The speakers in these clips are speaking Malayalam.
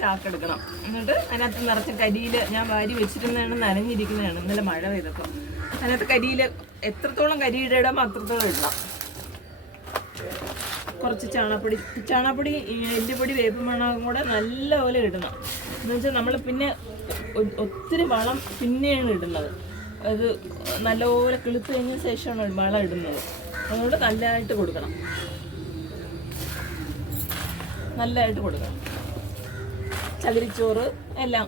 ചാക്കെടുക്കണം. എന്നിട്ട് അതിനകത്ത് നിറച്ച് കരിയിൽ ഞാൻ വാരി വെച്ചിരുന്നതാണ്, നനഞ്ഞിരിക്കുന്നതാണ്, ഇന്നലെ മഴ പെയ്തപ്പോൾ. അതിനകത്ത് കരിയിൽ എത്രത്തോളം കരിയുടെ ഇടാമോ അത്രത്തോളം ഇടണം. കുറച്ച് ചാണകപ്പൊടി എല്ലുപൊടി വേപ്പ് മണവും കൂടെ നല്ലപോലെ ഇടണം. എന്നുവെച്ചാൽ നമ്മൾ പിന്നെ ഒത്തിരി വളം പിന്നെയാണ് ഇടുന്നത്. അത് നല്ലപോലെ കിളുത്ത് കഴിഞ്ഞ ശേഷമാണ് വളം ഇടുന്നത്. അതുകൊണ്ട് നല്ലതായിട്ട് കൊടുക്കണം. ചകിരിച്ചോറ് എല്ലാം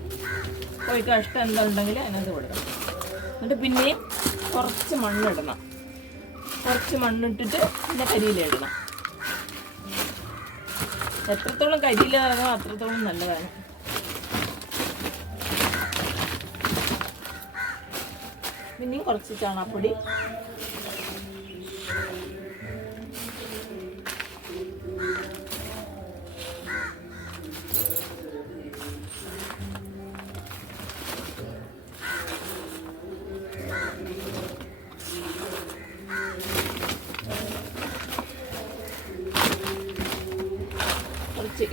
കോഴിക്കാഷ്ടം എന്താ ഉണ്ടെങ്കിൽ അതിനകത്ത് കൊടുക്കണം. എന്നിട്ട് പിന്നെയും കുറച്ച് മണ്ണിടണം. കുറച്ച് മണ്ണിട്ടിട്ട് പിന്നെ കരിയിലിടണം. എത്രത്തോളം കരിയിലിറങ്ങും അത്രത്തോളം നല്ലതാണ്. പിന്നെയും കുറച്ച് ചാണകപ്പൊടി,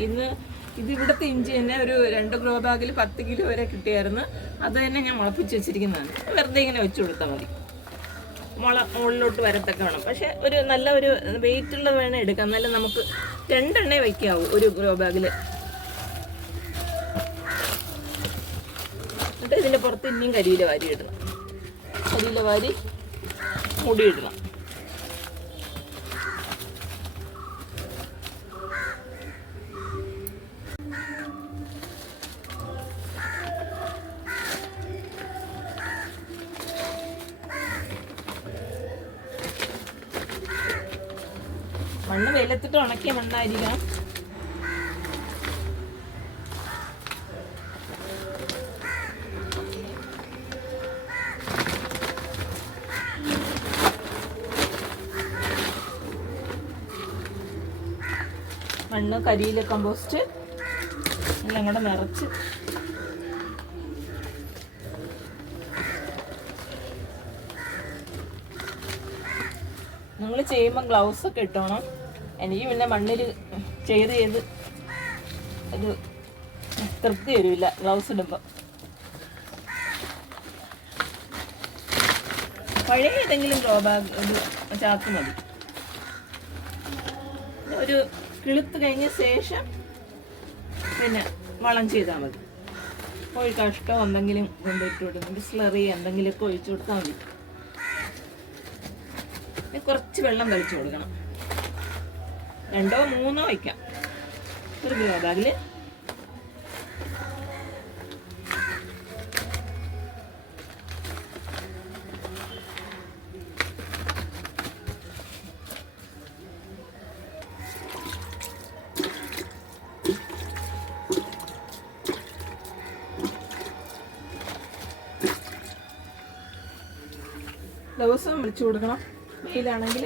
ഇന്ന് ഇവിടുത്തെ ഇഞ്ചി തന്നെ ഒരു 2 ഗ്രോ ബാഗിൽ 10 കിലോ വരെ കിട്ടിയായിരുന്നു. അത് തന്നെ ഞാൻ മുളപ്പിച്ച് വെച്ചിരിക്കുന്നതാണ്. വെറുതെ ഇങ്ങനെ വെച്ച് കൊടുത്താൽ മതി. മുകളിലോട്ട് വരത്തൊക്കെ വേണം. പക്ഷെ നല്ല ഒരു വെയിറ്റ് ഉള്ളത് വേണം എടുക്കാം. എന്നാലും നമുക്ക് 2 എണ്ണേ വയ്ക്കാവൂ ഒരു ഗ്രോ ബാഗിൽ. എന്നിട്ട് ഇതിൻ്റെ പുറത്ത് ഇനിയും കരിയില വാരി ഇടണം. കരിയില വാരി മൂടിയിടണം. മണ്ണ് വെയിലത്തിട്ട് ഉണക്കിയ മണ്ണായിരിക്കണം. മണ്ണ്, കരിയില, കമ്പോസ്റ്റ് എല്ലാം കൂടെ നിറച്ച് നിങ്ങൾ ചെയ്യുമ്പോൾ ഗ്ലൗസ് ഒക്കെ ഇട്ടോണം. എനിക്ക് പിന്നെ മണ്ണിൽ ചെയ്ത് ഒരു തൃപ്തി വരില്ല ഗ്ലൗസ് ഇടുമ്പോൾ. പഴയ ഏതെങ്കിലും ഗ്രോ ബാഗ് ഒരു ചാക്ക് മതി. ഒരു കിളുത്ത് കഴിഞ്ഞ ശേഷം പിന്നെ വളം ചെയ്താൽ മതി. കോഴിക്കാഷ്ടോ എന്തെങ്കിലും കൊണ്ടിട്ട് കൊടുക്കുന്നുണ്ട്, സ്ലറി എന്തെങ്കിലുമൊക്കെ ഒഴിച്ചു കൊടുത്താൽ മതി. കുറച്ച് വെള്ളം തളിച്ചു കൊടുക്കണം. 2 or 3 വയ്ക്കാം ഒരു ഗ്രോ ബാഗിൽ. ദിവസവും വിളിച്ചു കൊടുക്കണം. വെയിലാണെങ്കിൽ